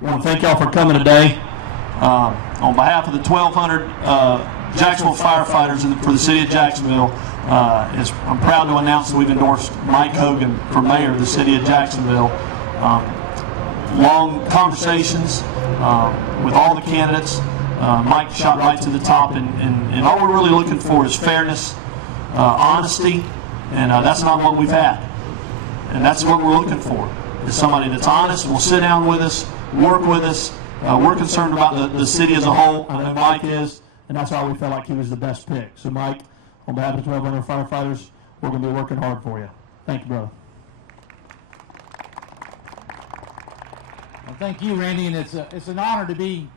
I want to thank y'all for coming today. On behalf of the 1,200 Jacksonville firefighters for the city of Jacksonville, I'm proud to announce that we've endorsed Mike Hogan for mayor of the city of Jacksonville. Long conversations with all the candidates. Mike shot right to the top, and all we're really looking for is fairness, honesty, and that's not what we've had. And that's what we're looking for, is somebody that's honest, will sit down with us, work with us. We're concerned about the city as a whole. I know Mike is, and that's why we felt like he was the best pick. So Mike, on behalf of the 1,200 firefighters, we're going to be working hard for you. Thank you, brother. Well, thank you, Randy, and it's an honor to be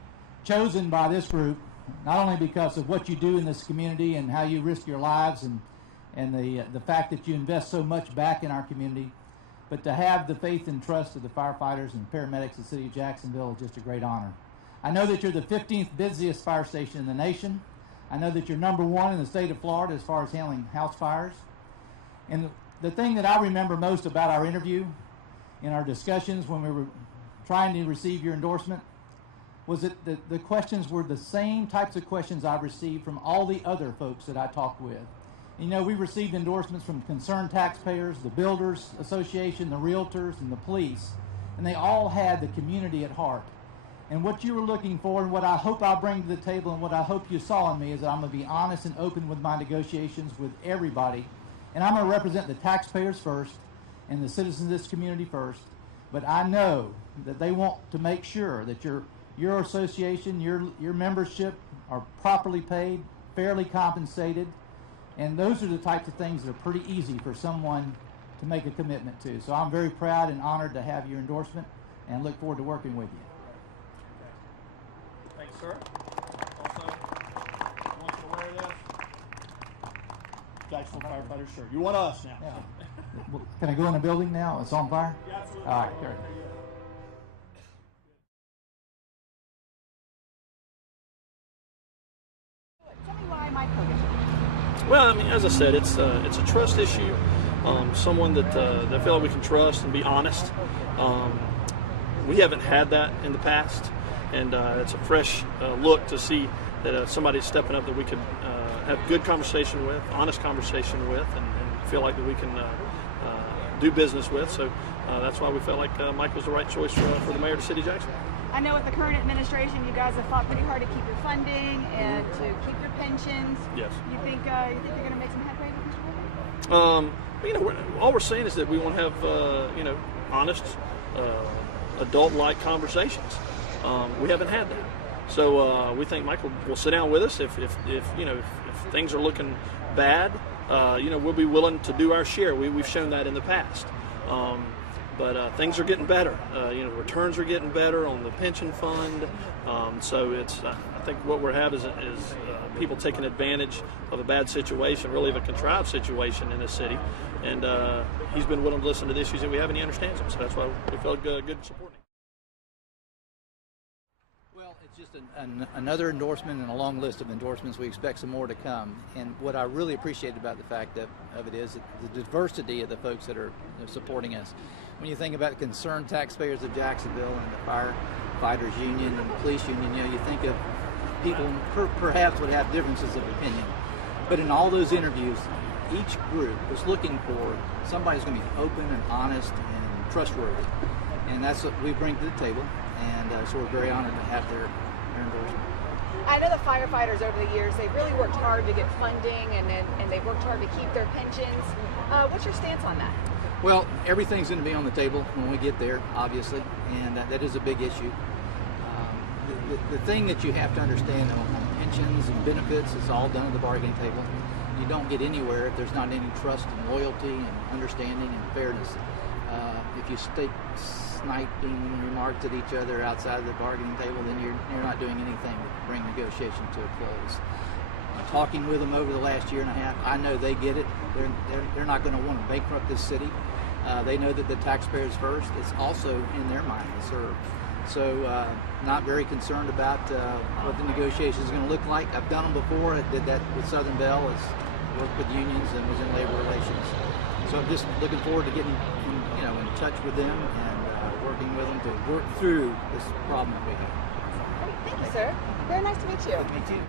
chosen by this group, not only because of what you do in this community and how you risk your lives and the fact that you invest so much back in our community, but to have the faith and trust of the firefighters and paramedics of the city of Jacksonville is just a great honor. I know that you're the 15th busiest fire station in the nation. I know that you're #1 in the state of Florida as far as handling house fires. And the thing that I remember most about our interview, in our discussions when we were trying to receive your endorsement, was that the questions were the same types of questions I received from all the other folks that I talked with. You know, we received endorsements from concerned taxpayers, the Builders Association, the realtors, and the police, and they all had the community at heart. And what you were looking for, and what I hope I'll bring to the table, and what I hope you saw in me, is that I'm going to be honest and open with my negotiations with everybody. And I'm going to represent the taxpayers first, and the citizens of this community first. But I know that they want to make sure that your association, your membership are properly paid, fairly compensated. And those are the types of things that are pretty easy for someone to make a commitment to. So I'm very proud and honored to have your endorsement and look forward to working with you. Thanks, sir. Also, you want to wear this? Jacksonville firefighter shirt. You want us now. Yeah. Can I go in the building now? It's on fire? Yeah, absolutely. All right, great. Tell me why Mike Hogan. Well, I mean, as I said, it's a trust issue. Someone that I feel like we can trust and be honest. We haven't had that in the past, and it's a fresh look to see that somebody's stepping up that we could have good conversation with, honest conversation with, and feel like that we can do business with. So that's why we felt like Mike was the right choice for the mayor of the city of Jacksonville. I know with the current administration, you guys have fought pretty hard to keep your funding and to keep your pensions. Yes. You think they're going to make some headway with Mr. Hogan? You know, all we're saying is that we want to have honest, adult-like conversations. We haven't had that, so we think Michael will sit down with us if things are looking bad. We'll be willing to do our share. We've shown that in the past. But things are getting better. Returns are getting better on the pension fund. So it's I think what we have is people taking advantage of a bad situation, really of a contrived situation in this city. And he's been willing to listen to the issues that we have, and he understands them. So that's why we felt good supporting. Well, it's just another endorsement and a long list of endorsements. We expect some more to come. And what I really appreciate about the fact of it is the diversity of the folks that are supporting us. When you think about the concerned taxpayers of Jacksonville and the firefighters union and the police union, you think of people who perhaps would have differences of opinion. But in all those interviews, each group was looking for somebody who's going to be open and honest and trustworthy. And that's what we bring to the table. And so we're very honored to have their endorsement. I know the firefighters over the years, they've really worked hard to get funding and they've worked hard to keep their pensions. What's your stance on that? Well, everything's going to be on the table when we get there, obviously, and that is a big issue. The thing that you have to understand on pensions and benefits is all done at the bargaining table. You don't get anywhere if there's not any trust and loyalty and understanding and fairness. If you stay sniping remarks at each other outside of the bargaining table, then you're not doing anything to bring negotiations to a close. Talking with them over the last year and a half, I know they get it. They're not going to want to bankrupt this city. They know that the taxpayers first. It's also in their mind to serve. So not very concerned about what the negotiations is going to look like. I've done them before. I did that with Southern Bell, worked with unions and was in labor relations. So I'm just looking forward to getting in touch with them and working with them to work through this problem that we have. Great. Thank you, sir. Very nice to meet you. Me too.